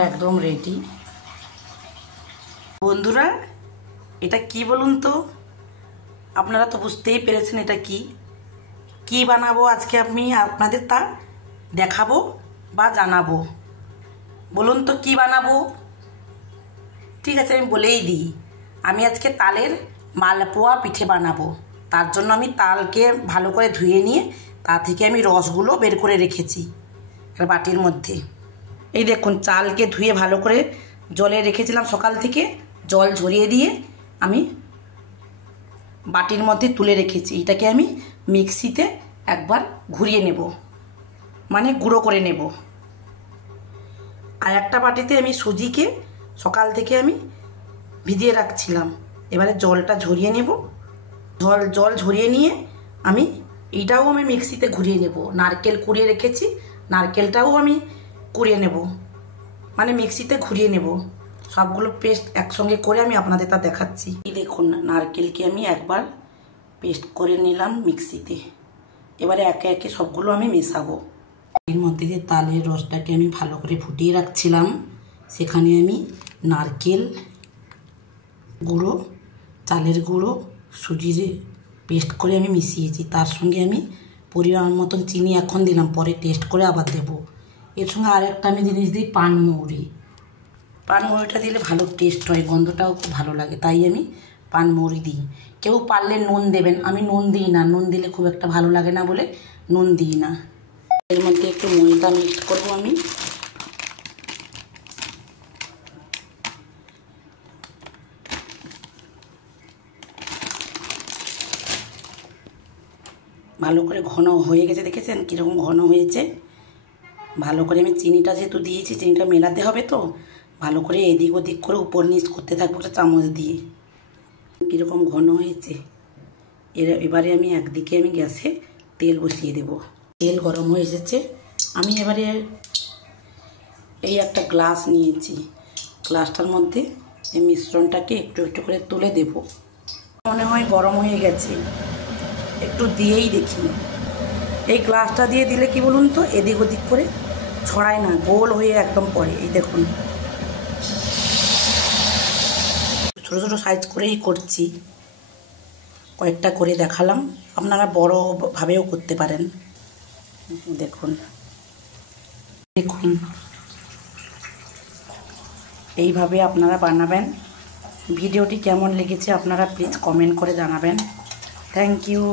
একদম রেডি। বন্ধুরা, এটা কি বলুন তো? আপনারা তো বুঝতেই পেরেছেন এটা কি বানাবো আজকে আমি আপনাদের তা দেখাবো বা জানাবো। বলুন তো কি বানাবো? ঠিক আছে, আমি বলেই দিই। আমি আজকে তালের মালপোয়া পিঠে বানাবো। তার জন্য আমি তালকে ভালো করে ধুয়ে নিয়ে তা থেকে আমি রসগুলো বের করে রেখেছি একটা বাটির মধ্যে। এই দেখুন, চালকে ধুয়ে ভালো করে জলে রেখেছিলাম সকাল থেকে। জল ঝরিয়ে দিয়ে আমি বাটির মধ্যে তুলে রেখেছি। এটাকে আমি মিক্সিতে একবার ঘুরিয়ে নেব, মানে গুঁড়ো করে নেব। আর একটা বাটিতে আমি সুজিকে সকাল থেকে আমি ভিজিয়ে রাখছিলাম। এবারে জলটা ঝরিয়ে নেব। জল ঝরিয়ে নিয়ে এইটাও আমি মিক্সিতে ঘুরিয়ে নেব। নারকেল কুড়িয়ে রেখেছি, নারকেলটাও আমি কুড়িয়ে নেব, মানে মিক্সিতে ঘুরিয়ে নেব। সবগুলো পেস্ট একসঙ্গে করে আমি আপনাদের তা দেখাচ্ছি। এই দেখুন, নারকেলকে আমি একবার পেস্ট করে নিলাম মিক্সিতে। এবারে একে একে সবগুলো আমি মেশাবো। এর মধ্যে যে তালের রসটাকে আমি ভালো করে ফুটিয়ে রাখছিলাম, সেখানে আমি নারকেল গুঁড়ো, চালের গুঁড়ো, সুজির পেস্ট করে আমি মিশিয়েছি। তার সঙ্গে আমি পরিমাণ মতন চিনি এখন দিলাম, পরে টেস্ট করে আবার দেবো। এর সঙ্গে আরেকটা আমি জিনিস দিই, পানমৌরি। পানমৌরিটা দিলে ভালো টেস্ট হয়, গন্ধটাও খুব ভালো লাগে, তাই আমি পানমৌরি দিই। কেউ পারলে নুন দেবেন, আমি নুন দিই না। নুন দিলে খুব একটা ভালো লাগে না বলে নুন দিই না। এর মধ্যে একটু ময়দা মিক্সড করবো আমি। ভালো করে ঘন হয়ে গেছে, দেখেছেন কীরকম ঘন হয়েছে? ভালো করে আমি চিনিটা যেহেতু দিয়েছি, চিনিটা মেলাতে হবে, তো ভালো করে এদিক ওদিক করে উপর নিচ করতে থাকবো একটা চামচ দিয়ে। কীরকম ঘন হয়েছে। এবারে আমি একদিকে আমি গ্যাসে তেল বসিয়ে দেব। তেল গরম হয়ে এসেছে। আমি এবারে এই একটা গ্লাস নিয়েছি, গ্লাসটার মধ্যে এই মিশ্রণটাকে একটু একটু করে তুলে দেব। মনে হয় গরম হয়ে গেছে, একটু দিয়েই দেখি। এই গ্লাসটা দিয়ে দিলে কি বলুন তো, এদিক ওদিক করে ছড়ায় না, গোল হয়ে একদম পড়ে। এই দেখুন, ছোটো ছোটো সাইজ করেই করছি, কয়েকটা করে দেখালাম। আপনারা বড়োভাবেও করতে পারেন। দেখুন দেখুন, এইভাবে আপনারা বানাবেন। ভিডিওটি কেমন লেগেছে আপনারা প্লিজ কমেন্ট করে জানাবেন। Thank you.